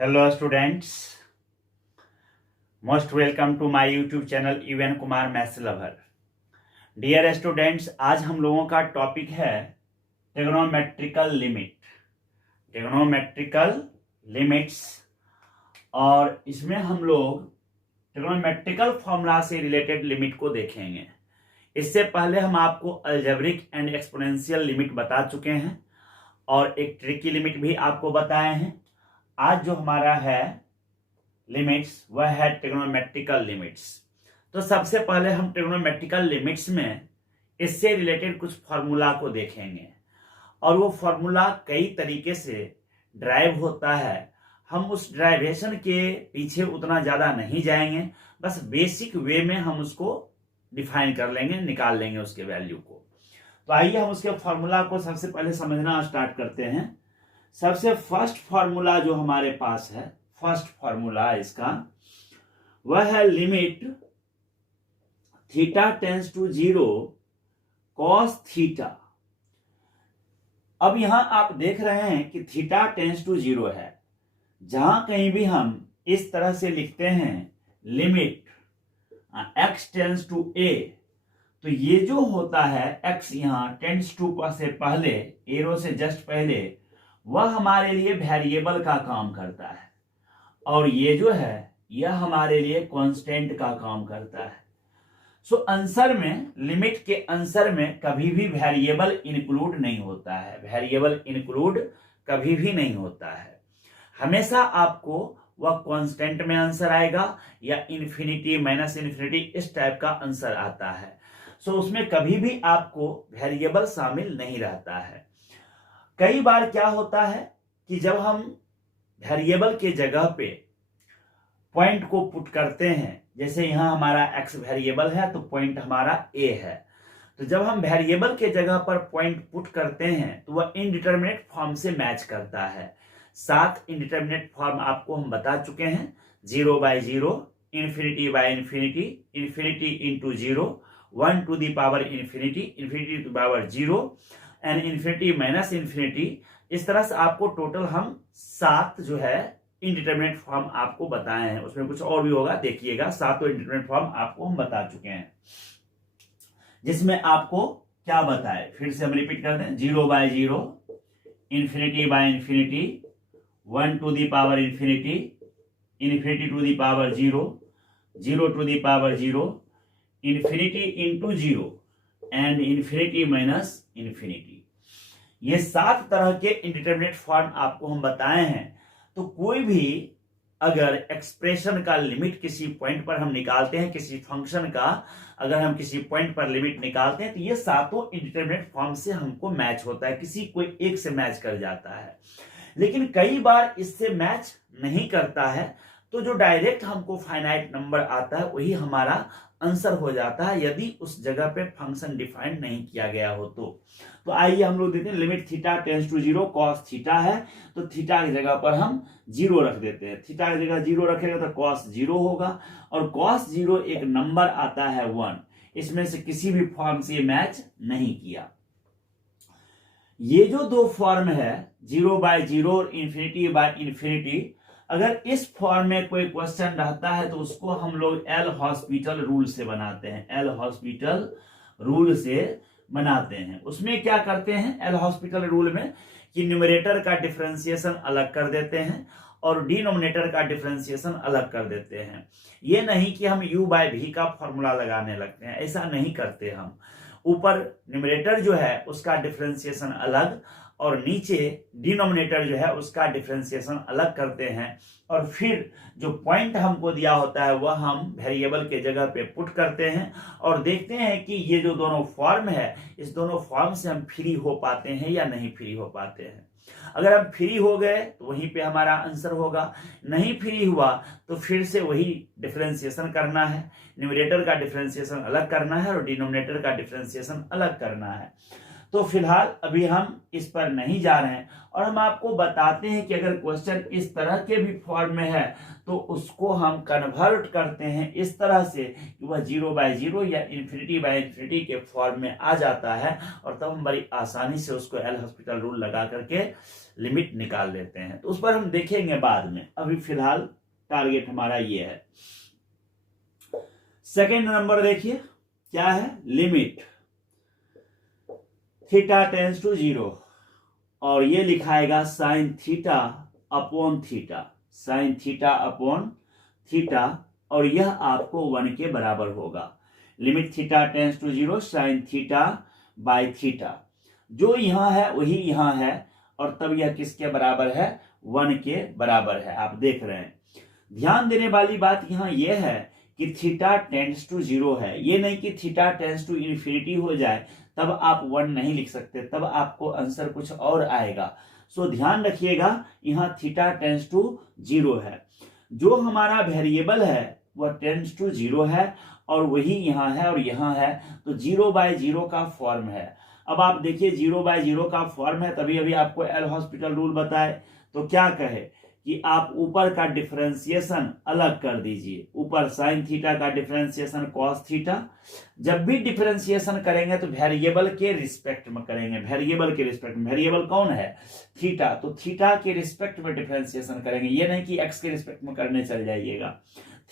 Hello students, most welcome to my YouTube channel EVN Kumar maths lover. Dear students, आज हम लोगों का topic है ट्रिग्नोमेट्रिकल लिमिट्स और इसमें हम लोग ट्रिग्नोमेट्रिकल फॉर्मूला से रिलेटेड लिमिट को देखेंगे। इससे पहले हम आपको अलजेब्रिक एंड एक्सपोनेंशियल लिमिट बता चुके हैं और एक ट्रिकी लिमिट भी आपको बताए हैं। आज जो हमारा है लिमिट्स वह है ट्रिग्नोमेट्रिकल लिमिट्स। तो सबसे पहले हम ट्रिग्नोमेट्रिकल लिमिट्स में इससे रिलेटेड कुछ फार्मूला को देखेंगे और वो फार्मूला कई तरीके से ड्राइव होता है। हम उस ड्राइवेशन के पीछे उतना ज़्यादा नहीं जाएंगे, बस बेसिक वे में हम उसको डिफाइन कर लेंगे, निकाल लेंगे उसके वैल्यू को। तो आइए हम उसके फार्मूला को सबसे पहले समझना स्टार्ट करते हैं। सबसे फर्स्ट फार्मूला जो हमारे पास है, फर्स्ट फार्मूला इसका वह है limit theta tends to 0 cos theta. अब यहां आप देख रहे हैं कि थीटा टेंस टू 0 है। जहां कहीं भी हम इस तरह से लिखते हैं limit x tends to a, तो ये जो होता है x यहां टेंस टू से पहले, एरो से जस्ट पहले, वह हमारे लिए वेरिएबल का काम करता है और ये जो है यह हमारे लिए कांस्टेंट का काम करता है। सो आंसर में, लिमिट के आंसर में कभी भी वेरिएबल इंक्लूड नहीं होता है। वेरिएबल इंक्लूड कभी भी नहीं होता है। हमेशा आपको वह कांस्टेंट में आंसर आएगा या इन्फिनिटी, माइनस इन्फिनिटी, इस टाइप का आंसर आता है। सो उसमें कभी भी आपको वेरिएबल शामिल नहीं रहता है। कई बार क्या होता है कि जब हम वेरिएबल के जगह पे पॉइंट को पुट करते हैं, जैसे यहां हमारा x वेरिएबल है तो पॉइंट हमारा a है, तो जब हम वेरिएबल के जगह पर पॉइंट पुट करते हैं तो वह इनडिटरमिनेट फॉर्म से मैच करता है। 7 इनडिटरमिनेट फॉर्म आपको हम बता चुके हैं। 0/0, infinity by infinity, infinity into 0, 1 to the power infinity, infinity to power 0 and infinity minus infinity. इस तरह से आपको टोटल हम 7 जो है इंडिटरमिनेट फॉर्म आपको बताए हैं। उसमें कुछ और भी होगा, देखिएगा। 7 इंडिटरमिनेट फॉर्म आपको हम बता चुके हैं, जिसमें आपको क्या बताए, फिर से हम रिपीट करते हैं। 0/0, infinity by infinity, 1 to the power infinity, infinity to the power 0, 0 to the power 0, infinity into 0 and infinity minus infinity. ये 7 तरह के इंडिटरमिनेट फॉर्म आपको हम बताए हैं। तो कोई भी अगर एक्सप्रेशन का लिमिट किसी पॉइंट पर हम निकालते हैं, किसी फंक्शन का अगर हम किसी पॉइंट पर लिमिट निकालते हैं, तो ये 7 इंडिटरमिनेट फॉर्म से हमको मैच होता है, किसी कोई एक से मैच कर जाता है। लेकिन कई बार इससे मैच नहीं करता है, तो जो डायरेक्ट हमको फाइनाइट नंबर आता है वही हमारा आंसर हो जाता है, यदि उस जगह पे फंक्शन डिफाइन नहीं किया गया हो तो आइए हम लोग देखते हैं। Limit theta tends to 0 cos theta है, तो थीटा की जगह पर हम 0 रख देते हैं। थीटा की जगह 0 रखेंगे तो कॉस 0 होगा और कॉस 0 एक नंबर आता है 1। इसमें से किसी भी फॉर्म से मैच नहीं किया। ये जो दो फॉर्म है 0/0 और इन्फिनिटी बाय इन्फिनिटी, अगर इस फॉर्म में कोई क्वेश्चन रहता है तो उसको हम लोग एल हॉस्पिटल रूल से बनाते हैं। एल हॉस्पिटल रूल से बनाते हैं। उसमें क्या करते हैं एल हॉस्पिटल रूल में कि न्यूमरेटर का डिफरेंशिएशन अलग कर देते हैं और डिनोमिनेटर का डिफरेंशिएशन अलग कर देते हैं। ये नहीं कि हम u/v का फॉर्मूला लगाने लगते हैं, ऐसा नहीं करते हम। ऊपर न्यूमरेटर जो है उसका डिफरेंशिएशन अलग और नीचे डिनोमिनेटर जो है उसका डिफरेंशिएशन अलग करते हैं और फिर जो पॉइंट हमको दिया होता है वह हम वेरिएबल के जगह पे पुट करते हैं और देखते हैं कि ये जो दोनों फॉर्म है, इस दोनों फॉर्म से हम फ्री हो पाते हैं या नहीं फ्री हो पाते हैं। अगर हम फ्री हो गए तो वहीं पे हमारा आंसर होगा, नहीं फ्री हुआ तो फिर से वही डिफरेंशिएशन करना है। न्यूमरेटर का डिफरेंशिएशन अलग करना है और डिनोमिनेटर का डिफरेंशिएशन अलग करना है। तो फिलहाल अभी हम इस पर नहीं जा रहे हैं, और हम आपको बताते हैं कि अगर क्वेश्चन इस तरह के भी फॉर्म में है तो उसको हम कन्वर्ट करते हैं इस तरह से कि वह 0/0 या ∞/∞ के फॉर्म में आ जाता है, और तब हम बड़ी आसानी से उसको एल हॉस्पिटल रूल लगा करके लिमिट निकाल लेते हैं। तो उस पर हम देखेंगे बाद में, अभी फिलहाल टारगेट हमारा ये है। सेकेंड नंबर देखिए क्या है, लिमिट थीटा टेंस टू 0, और ये लिखाएगा sine theta upon theta, sine theta upon theta, और यह आपको 1 के बराबर होगा। Limit theta tends to 0 sine theta by theta, जो यहां है वही यहां है, और तब यह किसके बराबर है, 1 के बराबर है। आप देख रहे हैं, ध्यान देने वाली बात यहां यह है कि थीटा टेंस टू 0 है, ये नहीं कि थीटा टेंस टू इन्फिनिटी हो जाए तब आप 1 नहीं लिख सकते, तब आपको आंसर कुछ और आएगा। सो ध्यान रखिएगा, यहाँ थीटा टेंस टू 0 है, जो हमारा वेरिएबल है वह टेंस टू 0 है, और वही यहाँ है और यहाँ है, तो 0/0 का फॉर्म है। अब आप देखिए 0/0 का फॉर्म है, तभी अभी आपको एल हॉस्पिटल रूल बताए, तो क्या कहे कि आप ऊपर का डिफरेंशिएशन अलग कर दीजिए, ऊपर साइन थीटा का डिफरेंशिएशन कॉस थीटा। जब भी डिफरेंशिएशन करेंगे तो वेरिएबल के रिस्पेक्ट में करेंगे, वेरिएबल के रिस्पेक्ट में, वेरिएबल कौन है, थीटा, तो थीटा के रिस्पेक्ट में डिफरेंशिएशन करेंगे, ये नहीं कि एक्स के रिस्पेक्ट में करने चल जाइएगा।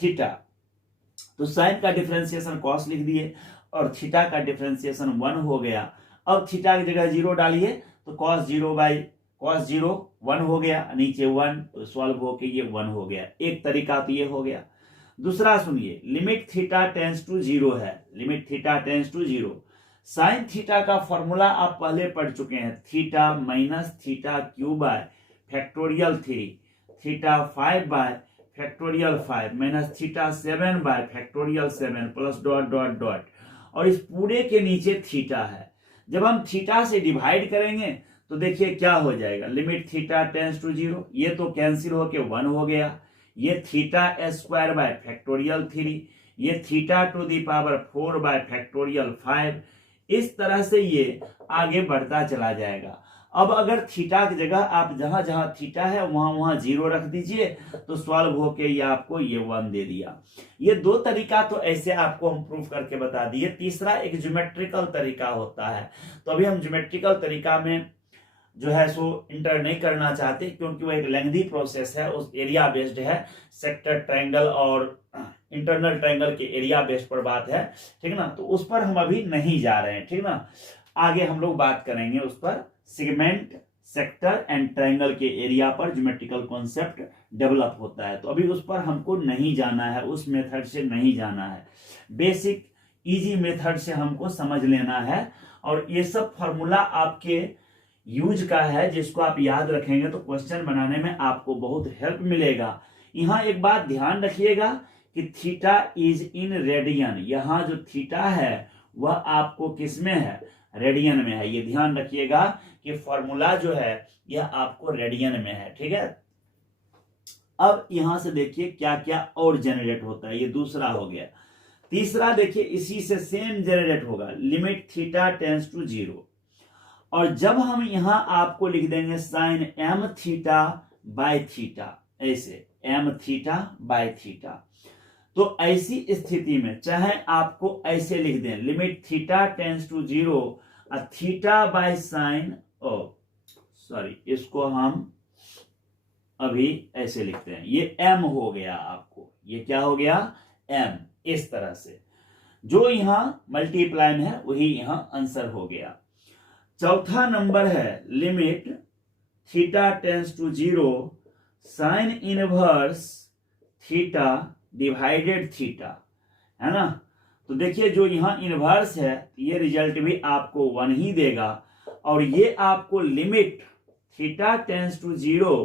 थीटा, तो साइन का डिफरेंशिएशन कॉस लिख दिए, और थीटा का डिफरेंशिएशन 1 हो गया। अब थीटा की जगह 0 डालिए, तो cos 0 1 हो गया, नीचे 1, तो सॉल्व होके ये 1 हो गया। एक तरीका तो ये हो गया। दूसरा सुनिए, लिमिट थीटा टेंस टू 0 है, limit theta tends to 0, sine theta का फॉर्मूला आप पहले पढ़ चुके हैं, theta minus theta cube by factorial 3, theta 5 by factorial 5 minus theta 7 by factorial 7 plus dot dot dot, और इस पूरे के नीचे थीटा है। जब हम थीटा से डिवाइड करेंगे तो देखिए क्या हो जाएगा, लिमिट थीटा टेंस टू 0, ये तो कैंसिल होके 1 हो गया, ये थीटा स्क्वायर बाय फैक्टोरियल 3, ये theta to the power 4 by factorial 5, इस तरह से ये आगे बढ़ता चला जाएगा। अब अगर थीटा की जगह आप जहां जहां थीटा है वहां वहां 0 रख दीजिए, तो सॉल्व होके ये आपको ये 1 दे दिया। ये दो तरीका तो ऐसे आपको हम प्रूफ करके बता दिए। तीसरा एक ज्योमेट्रिकल तरीका होता है, तो अभी हम ज्योमेट्रिकल तरीका में जो है सो इंटर नहीं करना चाहते, क्योंकि वो एक लेंथी प्रोसेस है, उस एरिया बेस्ड है, सेक्टर ट्रायंगल और इंटरनल ट्रायंगल के एरिया बेस्ड पर बात है, ठीक ना, तो उस पर हम अभी नहीं जा रहे हैं, ठीक ना। आगे हम लोग बात करेंगे उस पर, सेगमेंट, सेक्टर एंड ट्रायंगल के एरिया पर ज्योमेट्रिकल कॉन्सेप्ट डेवलप होता है, तो अभी उस पर हमको नहीं जाना है, उस मेथड से नहीं जाना है, बेसिक इजी मेथड से हमको समझ लेना है। और ये सब फॉर्मूला आपके यूज का है, जिसको आप याद रखेंगे तो क्वेश्चन बनाने में आपको बहुत हेल्प मिलेगा। यहाँ एक बात ध्यान रखिएगा कि थीटा इज इन रेडियन, यहाँ जो थीटा है वह आपको किस में है, रेडियन में है, ये ध्यान रखिएगा कि फॉर्मूला जो है यह आपको रेडियन में है, ठीक है। अब यहां से देखिए क्या क्या और जनरेट होता है, ये दूसरा हो गया। तीसरा देखिए इसी से सेम जनरेट होगा, लिमिट थीटा टेंस टू 0, और जब हम यहां आपको लिख देंगे sine m theta by theta, ऐसे एम थीटा बाय थीटा, तो ऐसी स्थिति में चाहे आपको ऐसे लिख दें, limit theta tends to 0 theta by sine, sorry इसको हम अभी ऐसे लिखते हैं, ये m हो गया, आपको ये क्या हो गया, m, इस तरह से जो यहां मल्टीप्लाई में है वही यहां आंसर हो गया। चौथा नंबर है limit theta tends to 0 sine inverse theta divided theta, है ना। तो देखिए जो यहां इनवर्स है ये रिजल्ट भी आपको 1 ही देगा, और ये आपको limit theta tends to 0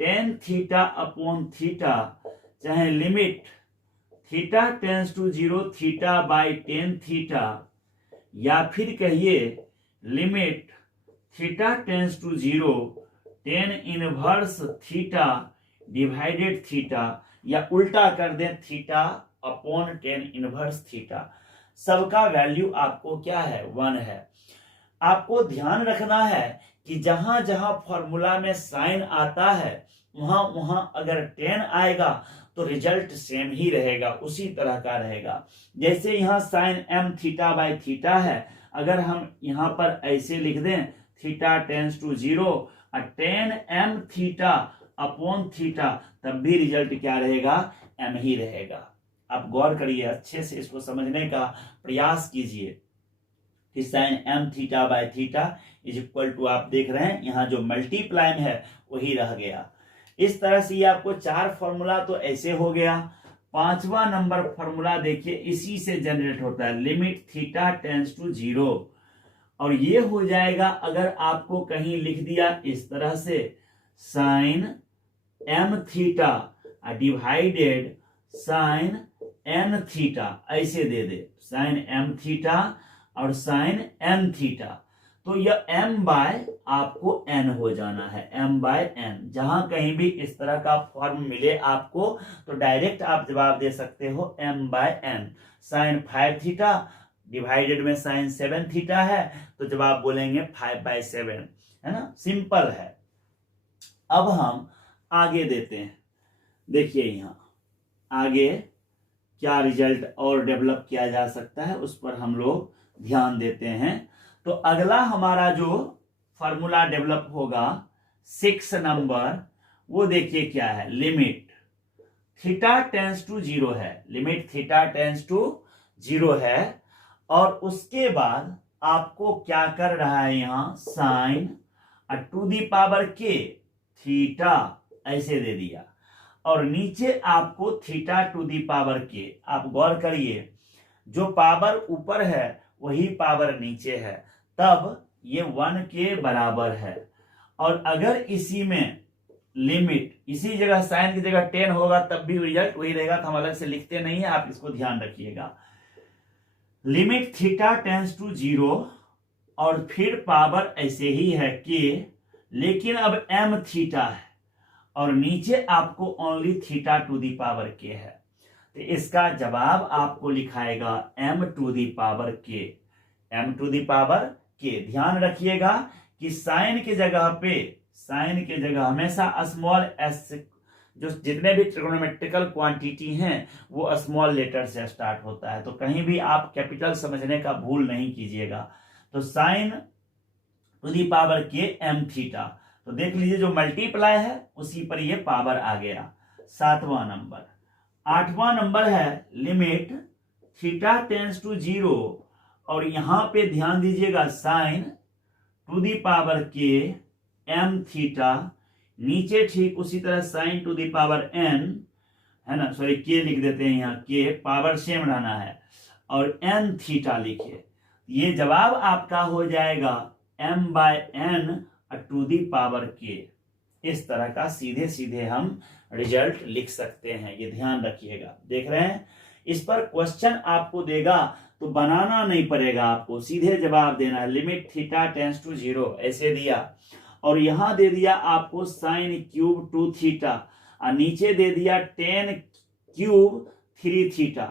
tan theta upon theta, चाहे limit theta tends to 0 theta by tan theta, या फिर कहिए limit theta tends to 0 tan inverse theta divided theta, या उल्टा कर दें theta upon tan inverse theta, सबका वैल्यू आपको क्या है, 1 है। आपको ध्यान रखना है कि जहां जहां फॉर्मूला में साइन आता है वहां वहां अगर 10 आएगा तो रिजल्ट सेम ही रहेगा, उसी तरह का रहेगा। जैसे यहाँ sine m theta by theta है, अगर हम यहाँ पर ऐसे लिख दें थीटा टेंस टू 0 और 10 m थीटा अपॉन थीटा, तब भी रिजल्ट क्या रहेगा, m ही रहेगा। आप गौर करिए, अच्छे से इसको समझने का प्रयास कीजिए कि sine m theta by theta is equal to, आप देख रहे हैं यहाँ जो मल्टीप्लाई है वही रह गया। इस तरह से ये आपको 4 फॉर्मूला तो ऐसे हो गया। 5वां नंबर फॉर्मूला देखिए, इसी से जनरेट होता है, लिमिट थीटा टेंस टू 0, और ये हो जाएगा अगर आपको कहीं लिख दिया इस तरह से sine m theta divided sine n theta, ऐसे दे दे साइन m थीटा और साइन n थीटा, तो यह m बाय आपको n हो जाना है, m बाय n। जहां कहीं भी इस तरह का फॉर्म मिले आपको तो डायरेक्ट आप जवाब दे सकते हो m by n। Sine 5 theta divided में साइन 7 थीटा है तो जवाब बोलेंगे 5 बाय 7, है ना, सिंपल है। अब हम आगे देते हैं, देखिए यहाँ आगे क्या रिजल्ट और डेवलप किया जा सकता है उस पर हम लोग ध्यान देते हैं। तो अगला हमारा जो फॉर्मूला डेवलप होगा 6 नंबर, वो देखिए क्या है, लिमिट थीटा टेंस टू 0 है, लिमिट थीटा टेंस टू 0 है, और उसके बाद आपको क्या कर रहा है यहाँ साइन टू दी पावर के थीटा ऐसे दे दिया, और नीचे आपको थीटा टू दी पावर के। आप गौर करिए, जो पावर ऊपर है वही पावर नीचे है, तब ये 1 के बराबर है। और अगर इसी में लिमिट, इसी जगह साइन की जगह 10 होगा तब भी रिजल्ट वही रहेगा, तो हम अलग से लिखते नहीं है, आप इसको ध्यान रखिएगा। लिमिट थीटा टेंस टू 0 और फिर पावर ऐसे ही है के, लेकिन अब m थीटा है और नीचे आपको only theta to the power k है, तो इसका जवाब आपको लिखाएगा m to the power k, m to the power k. ध्यान रखिएगा कि साइन की जगह हमेशा स्मॉल s, जो जितने भी ट्रिगोनोमेट्रिकल क्वांटिटी हैं वो स्मॉल लेटर से स्टार्ट होता है, तो कहीं भी आप कैपिटल समझने का भूल नहीं कीजिएगा। तो sign to the power k m theta, तो देख लीजिए जो मल्टीप्लाई है उसी पर ये पावर आ गया। 7वां नंबर, 8वां नंबर है लिमिट थीटा टेंस टू 0, और यहां पे ध्यान दीजिएगा sine to the power k m theta, नीचे ठीक उसी तरह sine to the power n, है ना, सॉरी के लिख देते हैं, यहाँ के पावर सेम रहना है, और n थीटा लिखिए। ये जवाब आपका हो जाएगा m by n to the power k. इस तरह का सीधे सीधे हम रिजल्ट लिख सकते हैं, ये ध्यान रखिएगा। देख रहे हैं, इस पर क्वेश्चन आपको देगा तो बनाना नहीं पड़ेगा, आपको सीधे जवाब देना है। लिमिट थीटा टेंस टू 0 ऐसे दिया, और यहां दे दिया आपको साइन क्यूब 2 थीटा, और नीचे दे दिया 10 क्यूब 3 थीटा,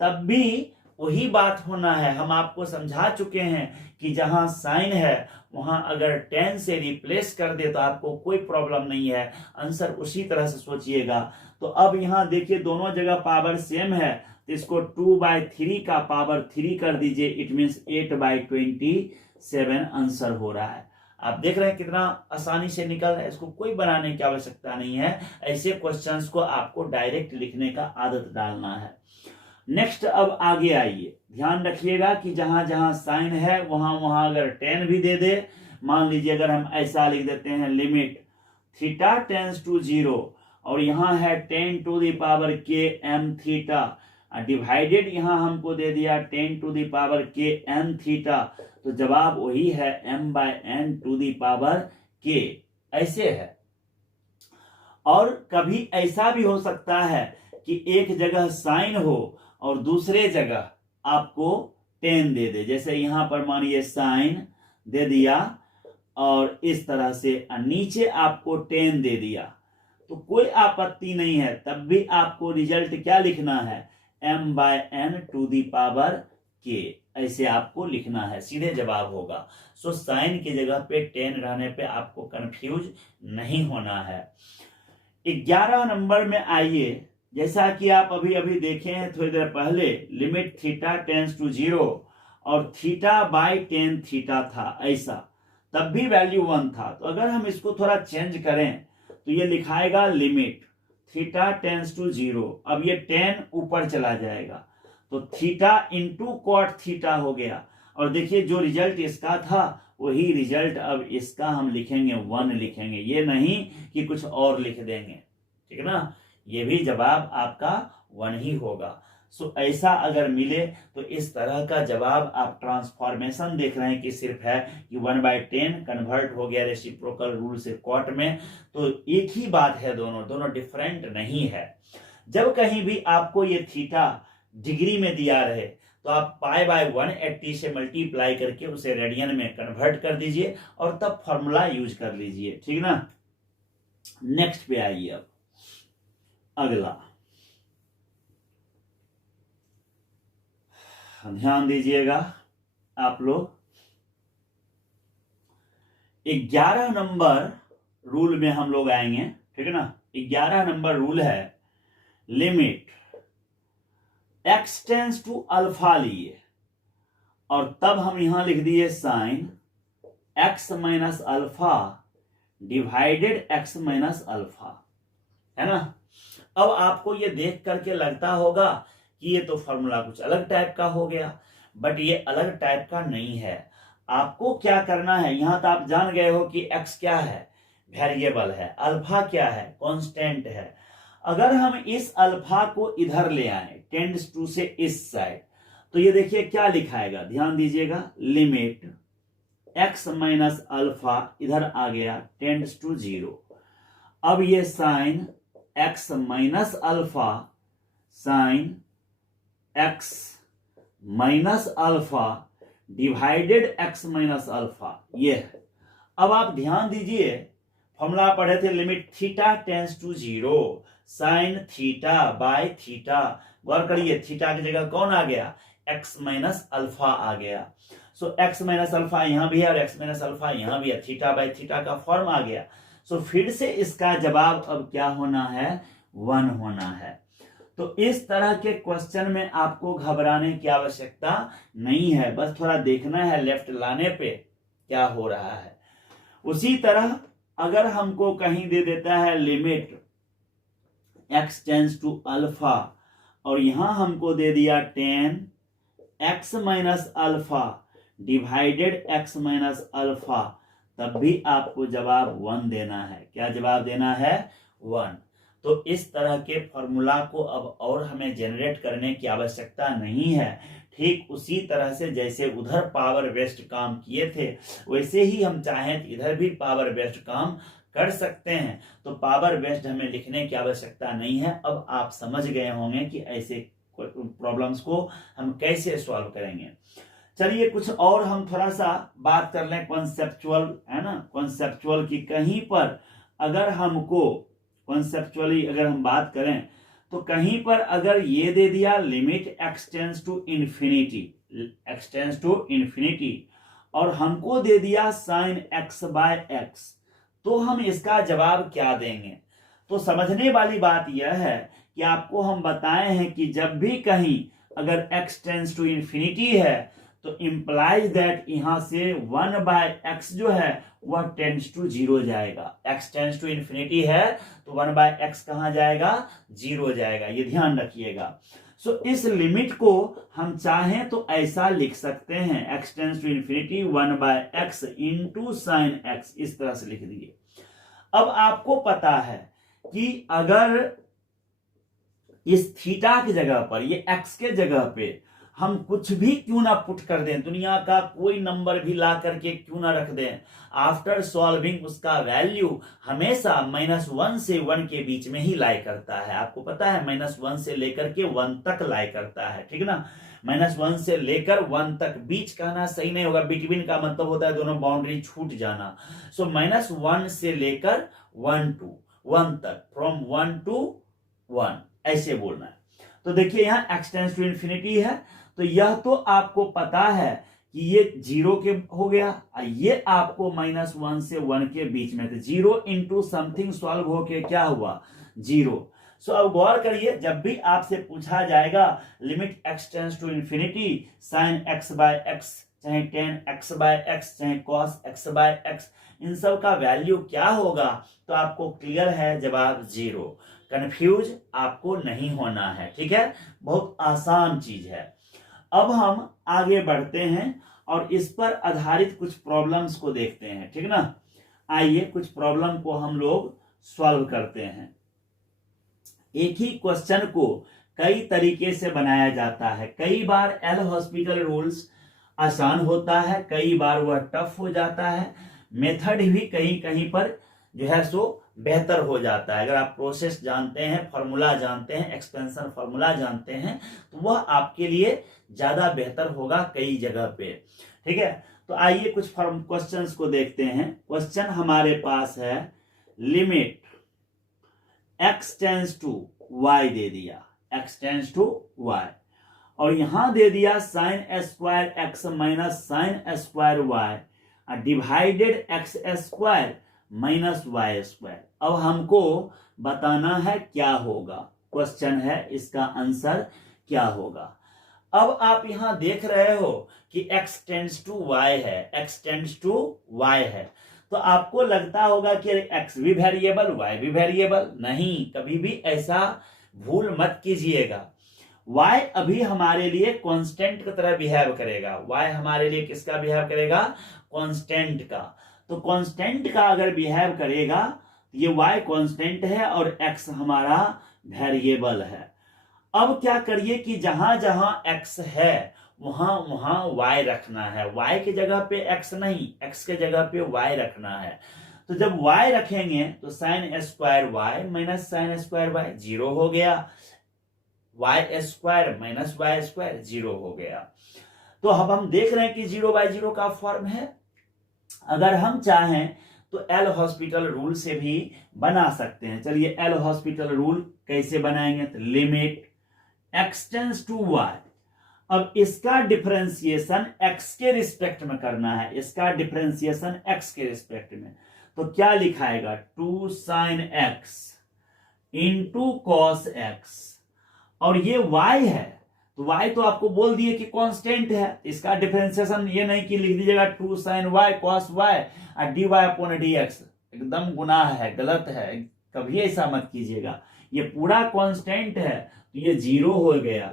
तब भी वही बात होना है। हम आपको समझा चुके हैं कि जहां साइन है वहां अगर 10 से रिप्लेस कर दे तो आपको कोई प्रॉब्लम नहीं है, आंसर उसी तरह से सोचिएगा। तो अब यहां देखिए दोनों जगह पावर सेम है, तो इसको 2/3 का पावर 3 कर दीजिए, इट मीन्स 8/27 आंसर हो रहा है। आप देख रहे हैं कितना आसानी से निकल रहा है, इसको कोई बनाने की आवश्यकता नहीं है। ऐसे क्वेश्चंस को आपको डायरेक्ट लिखने का आदत डालना है। नेक्स्ट, अब आगे आइए, ध्यान रखिएगा कि जहां जहां साइन है वहां वहां अगर 10 भी दे दे, मान लीजिए अगर हम ऐसा लिख देते हैं लिमिट थीटा टेंस टू 0, और यहाँ है 10 to the power k m theta, divided यहाँ हमको दे दिया 10 to the power k n theta, तो जवाब वही है m by n to the power k, ऐसे है। और कभी ऐसा भी हो सकता है कि एक जगह साइन हो और दूसरे जगह आपको 10 दे दे, जैसे यहां पर मानिए साइन दे दिया और इस तरह से नीचे आपको 10 दे दिया, तो कोई आपत्ति नहीं है, तब भी आपको रिजल्ट क्या लिखना है, m by n to the power k, ऐसे आपको लिखना है, सीधे जवाब होगा। सो साइन की जगह पे 10 रहने पे आपको कंफ्यूज नहीं होना है। 11 नंबर में आइए, जैसा कि आप अभी अभी देखे हैं थोड़ी देर पहले, लिमिट थीटा टेंस टू 0 और थीटा बाई 10 थीटा था, ऐसा तब भी वैल्यू 1 था। तो अगर हम इसको थोड़ा चेंज करें तो ये लिखाएगा लिमिट थीटा टेंस टू 0, अब ये 10 ऊपर चला जाएगा तो थीटा इंटू कॉट थीटा हो गया। और देखिए जो रिजल्ट इसका था वही रिजल्ट अब इसका हम लिखेंगे 1 लिखेंगे, ये नहीं कि कुछ और लिख देंगे, ठीक है ना। ये भी जवाब आपका 1 ही होगा। सो ऐसा अगर मिले तो इस तरह का जवाब आप ट्रांसफॉर्मेशन देख रहे हैं कि सिर्फ है कि 1/10 कन्वर्ट हो गया रेसिप्रोकल रूल से कॉट में, तो एक ही बात है, दोनों डिफरेंट नहीं है। जब कहीं भी आपको ये थीटा डिग्री में दिया रहे तो आप π/180 से मल्टीप्लाई करके उसे रेडियन में कन्वर्ट कर दीजिए और तब फॉर्मूला यूज कर लीजिए, ठीक ना। नेक्स्ट पे आइए, अब अगला ध्यान दीजिएगा आप लोग। 11 नंबर रूल में हम लोग आएंगे, ठीक है ना। 11 नंबर रूल है limit x tends to alpha लिए और तब हम यहां लिख दिए sine x minus alpha divided x minus alpha, है ना। अब आपको ये देख करके लगता होगा कि ये तो फॉर्मूला कुछ अलग टाइप का हो गया, बट ये अलग टाइप का नहीं है। आपको क्या करना है, यहां तो आप जान गए हो कि x क्या है, वेरिएबल है, अल्फा क्या है, कांस्टेंट है। अगर हम इस अल्फा को इधर ले आए टेंड्स टू से इस साइड, तो ये देखिए क्या लिखाएगा, ध्यान दीजिएगा, लिमिट x माइनस अल्फा इधर आ गया टेंड्स टू 0। अब ये sine x minus alpha, sine x minus alpha divided x minus alpha, ये है। अब आप ध्यान दीजिए, फॉर्मूला पढ़े थे limit theta tends to 0 sine theta by theta, गौर करिए थीटा की जगह कौन आ गया, x माइनस अल्फा आ गया। सो x माइनस अल्फा यहां भी है और x माइनस अल्फा यहां भी है, थीटा बाय थीटा का फॉर्म आ गया। सो फिर से इसका जवाब अब क्या होना है, 1 होना है। तो इस तरह के क्वेश्चन में आपको घबराने की आवश्यकता नहीं है, बस थोड़ा देखना है लेफ्ट लाने पे क्या हो रहा है। उसी तरह अगर हमको कहीं दे देता है limit x tends to alpha और यहां हमको दे दिया 10 x minus alpha divided x minus alpha, तब भी आपको जवाब 1 देना है। क्या जवाब देना है, 1। तो इस तरह के फॉर्मूला को अब और हमें जनरेट करने की आवश्यकता नहीं है। ठीक उसी तरह से जैसे उधर पावर बेस्ड काम किए थे वैसे ही हम चाहें तो इधर भी पावर बेस्ड काम कर सकते हैं। तो पावर बेस्ड हमें लिखने की आवश्यकता नहीं है। अब आप समझ गए होंगे कि ऐसे प्रॉब्लम्स को हम कैसे सॉल्व करेंगे। चलिए कुछ और हम थोड़ा सा बात कर लें कॉन्सेप्चुअल, है ना, कॉन्सेप्चुअल की। कहीं पर अगर हमको कॉन्सेप्चुअली अगर हम बात करें तो कहीं पर अगर ये दे दिया limit x tends to infinity, x tends to infinity और हमको दे दिया साइन x बाय x, तो हम इसका जवाब क्या देंगे। तो समझने वाली बात यह है कि आपको हम बताए हैं कि जब भी कहीं अगर x टेंस टू इंफिनिटी है तो इंप्लाइज दैट यहां से 1/x जो है वह टेंस टू 0 जाएगा। x टेंस टू इंफिनिटी है तो 1/x कहां जाएगा, 0 जाएगा, ये ध्यान रखिएगा। सो इस लिमिट को हम चाहें तो ऐसा लिख सकते हैं, x tends to infinity 1/x into sine x, इस तरह से लिख दिए। अब आपको पता है कि अगर इस थीटा की जगह पर, ये x के जगह पे हम कुछ भी क्यों ना पुट कर दें, दुनिया का कोई नंबर भी ला करके क्यों ना रख दें, आफ्टर सॉल्विंग उसका वैल्यू हमेशा -1 से 1 के बीच में ही लाई करता है। आपको पता है -1 से लेकर के 1 तक लाई करता है, ठीक ना। -1 से लेकर 1 तक, बीच कहना सही नहीं होगा, बिटवीन का मतलब होता है दोनों बाउंड्री छूट जाना। सो -1 से लेकर 1 to 1 तक, फ्रॉम 1 to 1 ऐसे बोलना है। तो देखिए यहां x टेंस टू इंफिनिटी है तो यह तो आपको पता है कि ये 0 के हो गया, ये आपको -1 से 1 के बीच में थे। 0 इंटू समथिंग सॉल्व होके क्या हुआ 0। सो अब गौर करिए, जब भी आपसे पूछा जाएगा limit x tends to infinity sin x by x, चाहे tan x बाय x, चाहे cos x बाय x, इन सब का वैल्यू क्या होगा, तो आपको क्लियर है जवाब 0। कंफ्यूज आपको नहीं होना है, ठीक है, बहुत आसान चीज है। अब हम आगे बढ़ते हैं और इस पर आधारित कुछ प्रॉब्लम्स को देखते हैं, ठीक ना। आइए कुछ प्रॉब्लम को हम लोग सॉल्व करते हैं। एक ही क्वेश्चन को कई तरीके से बनाया जाता है। कई बार एल हॉस्पिटल रूल्स आसान होता है, कई बार वह टफ हो जाता है। मेथड भी कहीं कहीं पर जो है सो बेहतर हो जाता है। अगर आप प्रोसेस जानते हैं, फॉर्मूला जानते हैं, एक्सपेंशन फॉर्मूला जानते हैं, तो वह आपके लिए ज्यादा बेहतर होगा कई जगह पे, ठीक है। तो आइए कुछ क्वेश्चंस को देखते हैं। क्वेश्चन हमारे पास है limit x tends to y दे दिया, x टेंड्स टू y, और यहां दे दिया sine square x minus sine square y divided x square minus y square. अब हमको बताना है क्या होगा, क्वेश्चन है इसका आंसर क्या होगा। अब आप यहां देख रहे हो कि x टेंड्स टू y है, x टेंड्स टू y है, तो आपको लगता होगा कि x भी वेरिएबल y भी वेरिएबल। नहीं, कभी भी ऐसा भूल मत कीजिएगा। y अभी हमारे लिए कांस्टेंट की तरह बिहेव करेगा। y हमारे लिए किसका बिहेव करेगा, कांस्टेंट का। तो कांस्टेंट का अगर बिहेव करेगा, ये y कांस्टेंट है और x हमारा वेरिएबल है। अब क्या करिए कि जहां जहां x है वहां वहां y रखना है। y की जगह पे x नहीं, x के जगह पे y रखना है। तो जब y रखेंगे तो sine square y minus sine square y 0 हो गया, y square minus y square 0 हो गया। तो अब हम देख रहे हैं कि 0/0 का फॉर्म है। अगर हम चाहें तो एल हॉस्पिटल रूल से भी बना सकते हैं। चलिए एल हॉस्पिटल रूल कैसे बनाएंगे, तो limit x tends to y। अब इसका डिफरेंशिएशन x के रिस्पेक्ट में करना है, इसका डिफरेंशिएशन x के रिस्पेक्ट में। तो क्या लिखाएगा 2 sin x into cos x, और ये y है, तो y तो आपको बोल दिए कि कांस्टेंट है। इसका डिफरेंशिएशन ये नहीं कि लिख दीजिएगा 2 sin y cos y और dy अपॉन dx, एकदम गुनाह है, गलत है, कभी ऐसा मत कीजिएगा। ये पूरा कांस्टेंट है तो ये 0 हो गया।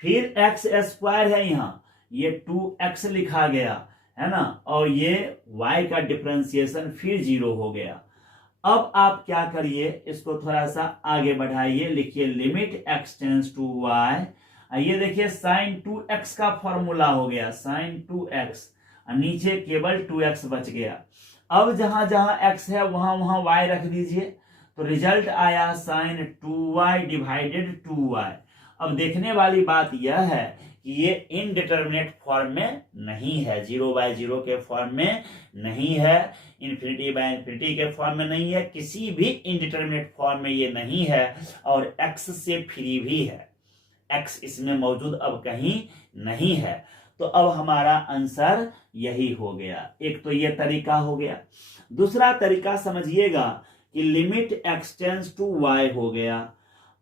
फिर x स्क्वायर है, यहाँ ये 2x लिखा गया है ना, और ये y का डिफरेंशिएशन फिर 0 हो गया। अब आप क्या करिए, इसको थोड़ा सा आगे बढ़ाइए, लिखिए limit x tends to y। ये देखिए साइन 2x का फॉर्मूला हो गया, साइन 2x, नीचे केवल 2x बच गया। अब जहां जहां x है वहां वहां y रख दीजिए, तो रिजल्ट आया साइन 2y डिवाइडेड 2y। अब देखने वाली बात यह है कि ये इनडिटरमिनेट फॉर्म में नहीं है, 0/0 के फॉर्म में नहीं है, इन्फिनिटी बाय इन्फिनिटी के फॉर्म में नहीं है, किसी भी इनडिटरमिनेट फॉर्म में ये नहीं है, और x से फ्री भी है, x इसमें मौजूद अब कहीं नहीं है। तो अब हमारा आंसर यही हो गया। एक तो ये तरीका हो गया। दूसरा तरीका समझिएगा कि limit x tends to y हो गया,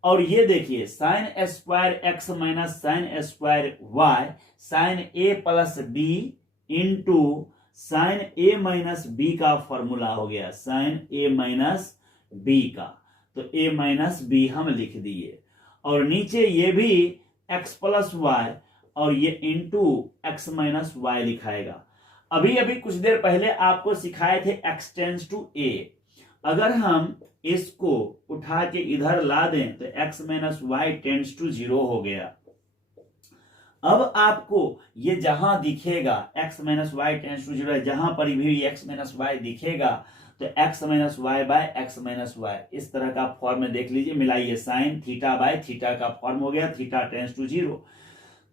और ये देखिए sine square x minus sine square y sine a plus b into sine a minus b का फॉर्मूला हो गया, साइन a माइनस b का। तो a माइनस b हम लिख दिए, और नीचे ये भी x प्लस वाई और ये इंटू एक्स माइनस वाई लिखाएगा। अभी अभी कुछ देर पहले आपको सिखाए थे x टेंड्स टू a। अगर हम इसको उठा के इधर ला दें तो x minus y tends to 0 हो गया। अब आपको ये जहां दिखेगा x minus y tends to 0, जहां पर भी x माइनस वाई दिखेगा तो x minus y by x minus y, इस तरह का फॉर्म में देख लीजिए, मिलाइए, साइन थीटा बाय थीटा का फॉर्म हो गया, थीटा टेंड्स टू 0।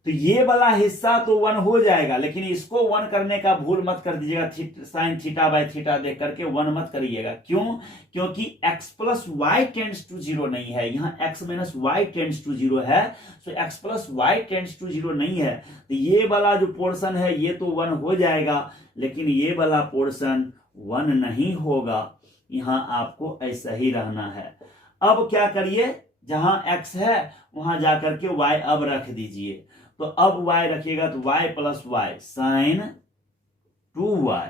तो ये वाला हिस्सा तो 1 हो जाएगा, लेकिन इसको 1 करने का भूल मत कर दीजिएगा। साइन थीटा बाय थीटा देख करके 1 मत करिएगा। क्यों? क्योंकि x plus y tends to 0 नहीं है, यहाँ x minus y tends to 0 है। तो x plus y tends to 0 नहीं है, तो ये वाला जो पोर्शन है ये तो 1 हो जाएगा, लेकिन ये वाला पोर्शन 1 नहीं होगा। यहाँ आपको ऐसा ही रहना है। अब क्या करिए, जहां x है वहां जाकर के y अब रख दीजिए। तो अब y रखिएगा तो y plus Y sign 2y,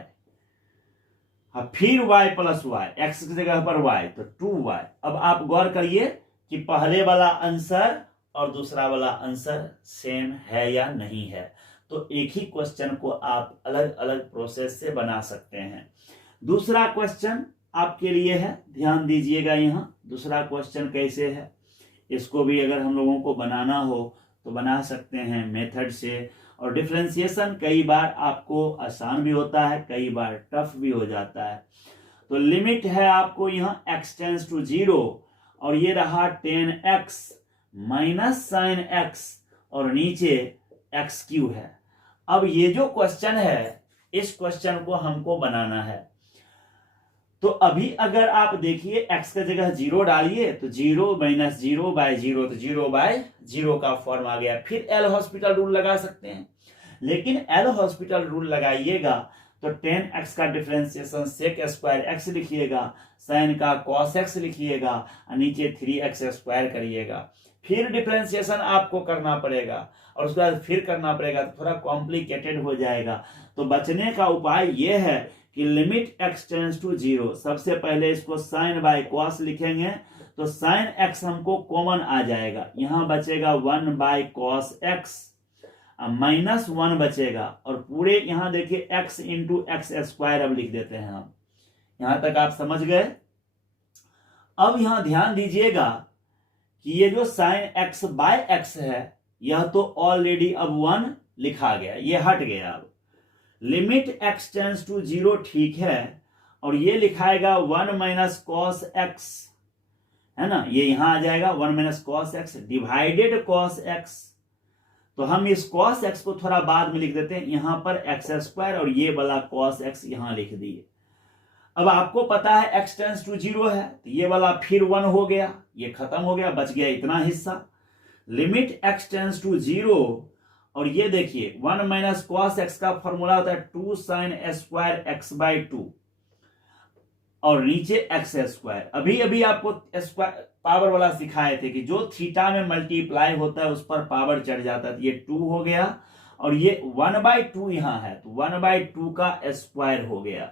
फिर y प्लस वाई, x की जगह पर y तो 2y। अब आप गौर करिए कि पहले वाला आंसर और दूसरा वाला आंसर सेम है या नहीं है। तो एक ही क्वेश्चन को आप अलग अलग प्रोसेस से बना सकते हैं। दूसरा क्वेश्चन आपके लिए है, ध्यान दीजिएगा। यहाँ दूसरा क्वेश्चन कैसे है, इसको भी अगर हम लोगों को बनाना हो तो बना सकते हैं मेथड से। और डिफरेंशिएशन कई बार आपको आसान भी होता है, कई बार टफ भी हो जाता है। तो लिमिट है आपको यहाँ x टेंस टू 0 और ये रहा 10x माइनस साइन x और नीचे x³ है। अब ये जो क्वेश्चन है, इस क्वेश्चन को हमको बनाना है। तो अभी अगर आप देखिए x का जगह 0 डालिए तो 0 माइनस 0 बाय 0 तो 0 बाय 0 का फॉर्म आ गया। फिर एल हॉस्पिटल रूल लगा सकते हैं, लेकिन एल हॉस्पिटल रूल लगाइएगा तो 10x का डिफरेंशिएशन सेक स्क्वायर x लिखिएगा, साइन का कॉस x लिखिएगा और नीचे 3x स्क्वायर करिएगा। फिर डिफरेंशिएशन आपको करना पड़ेगा और उसके बाद फिर करना पड़ेगा, तो थोड़ा कॉम्प्लिकेटेड हो जाएगा। तो बचने का उपाय यह है कि लिमिट x टेंस टू 0, सबसे पहले इसको साइन बाय कॉस लिखेंगे तो साइन x हमको कॉमन आ जाएगा, यहां बचेगा 1 बाय कॉस x माइनस 1 बचेगा और पूरे यहां देखिए x इंटू एक्स स्क्वायर अब लिख देते हैं हम। यहां तक आप समझ गए। अब यहां ध्यान दीजिएगा कि ये जो साइन x बाय x है यह तो ऑलरेडी अब 1 लिखा गया, ये हट गया। अब लिमिट x टेंस टू 0 ठीक है, और ये लिखाएगा 1 माइनस कॉस x, है ना, ये यहां आ जाएगा 1 minus cos x divided cos x। तो हम इस कॉस x को थोड़ा बाद में लिख देते हैं, यहां पर एक्स स्क्वायर और ये वाला कॉस x यहां लिख दिए। अब आपको पता है x टेंस टू 0 है, तो ये वाला फिर 1 हो गया, ये खत्म हो गया, बच गया इतना हिस्सा। लिमिट x टेंस टू 0 और ये देखिए 1 माइनस कॉस x का फॉर्मूला होता है 2 साइन स्क्वायर x बाय 2 और नीचे एक्स स्क्वायर। अभी अभी आपको स्क्वायर पावर वाला सिखाए थे कि जो थीटा में मल्टीप्लाई होता है उस पर पावर चढ़ जाता है। ये 2 हो गया और ये 1/2 यहां है, तो 1/2 का स्क्वायर हो गया,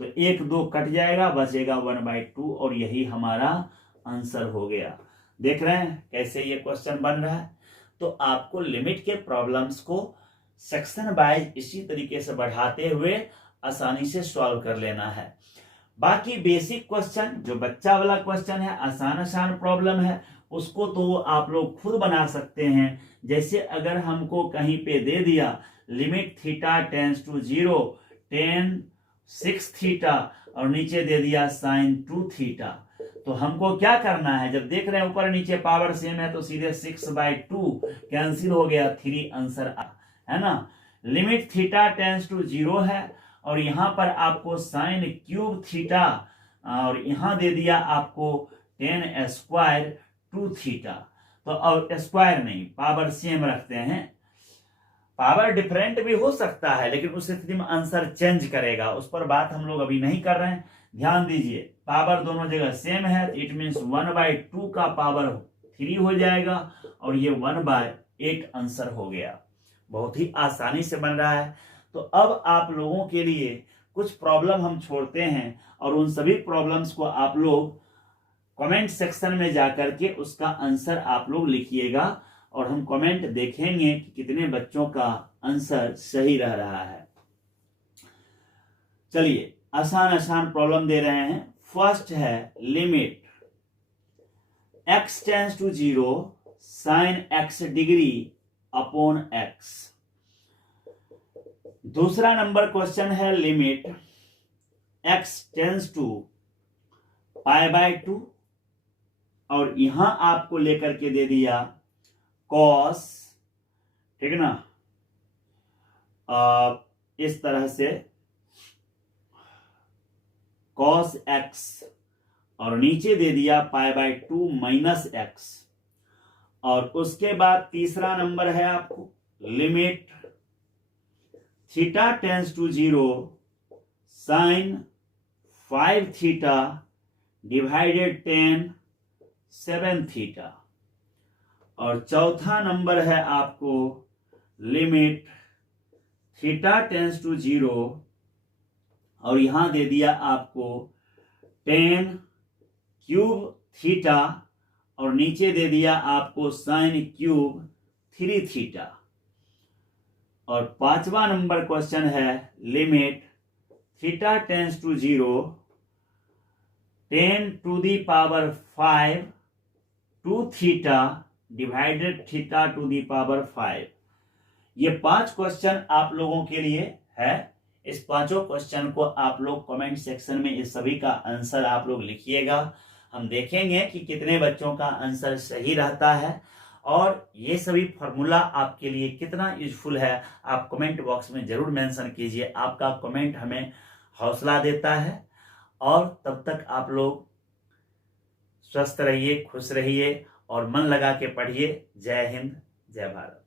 तो 1 2 कट जाएगा, बचेगा 1/2 और यही हमारा आंसर हो गया। देख रहे हैं कैसे ये क्वेश्चन बन रहा है। तो आपको लिमिट के प्रॉब्लम्स को सेक्शन वाइज इसी तरीके से बढ़ाते हुए आसानी से सॉल्व कर लेना है। बाकी बेसिक क्वेश्चन जो बच्चा वाला क्वेश्चन है, आसान आसान प्रॉब्लम है, उसको तो आप लोग खुद बना सकते हैं। जैसे अगर हमको कहीं पे दे दिया limit theta tends to 0 10 6 theta और नीचे दे दिया साइन 2 थीटा, तो हमको क्या करना है, जब देख रहे हैं ऊपर नीचे पावर सेम है तो सीधे 6/2 कैंसिल हो गया, 3 आंसर है ना। लिमिट थीटा टेंस टू 0 है और यहां पर आपको साइन क्यूब थीटा और यहां दे दिया आपको 10 स्क्वायर 2 थीटा। तो अब स्क्वायर नहीं, पावर सेम रखते हैं। पावर डिफरेंट भी हो सकता है लेकिन उस स्थिति में आंसर चेंज करेगा, उस पर बात हम लोग अभी नहीं कर रहे हैं। ध्यान दीजिए पावर दोनों जगह सेम है, इट मीन्स 1/2 का पावर 3 हो जाएगा और ये 1/8 आंसर हो गया। बहुत ही आसानी से बन रहा है। तो अब आप लोगों के लिए कुछ प्रॉब्लम हम छोड़ते हैं और उन सभी प्रॉब्लम्स को आप लोग कमेंट सेक्शन में जाकर के उसका आंसर आप लोग लिखिएगा और हम कमेंट देखेंगे कि कितने बच्चों का आंसर सही रह रहा है। चलिए आसान आसान प्रॉब्लम दे रहे हैं। फर्स्ट है limit x tends to 0 sine x degree upon x। दूसरा नंबर क्वेश्चन है लिमिट x टेंस टू π/2 और यहां आपको लेकर के दे दिया cos ठीक ना। इस तरह से cos x और नीचे दे दिया π/2 माइनस एक्स। और उसके बाद तीसरा नंबर है आपको limit theta tends to 0 sine 5 theta divided 10 7 theta. और चौथा नंबर है आपको लिमिट थीटा टेंस टू 0 और यहां दे दिया आपको 10 क्यूब थीटा और नीचे दे दिया आपको साइन क्यूब 3 थीटा। और पांचवा नंबर क्वेश्चन है limit theta tends to 0 10 to the power 5 2 theta divided theta to the power 5। ये 5 क्वेश्चन आप लोगों के लिए है। इस पांचों क्वेश्चन को आप लोग कमेंट सेक्शन में इस सभी का आंसर आप लोग लिखिएगा। हम देखेंगे कि कितने बच्चों का आंसर सही रहता है और ये सभी फॉर्मूला आपके लिए कितना यूजफुल है आप कमेंट बॉक्स में जरूर मेंशन कीजिए। आपका कमेंट हमें हौसला देता है। और तब तक आप लोग स्वस्थ रहिए, खुश रहिए और मन लगा के पढ़िए। जय हिंद, जय भारत।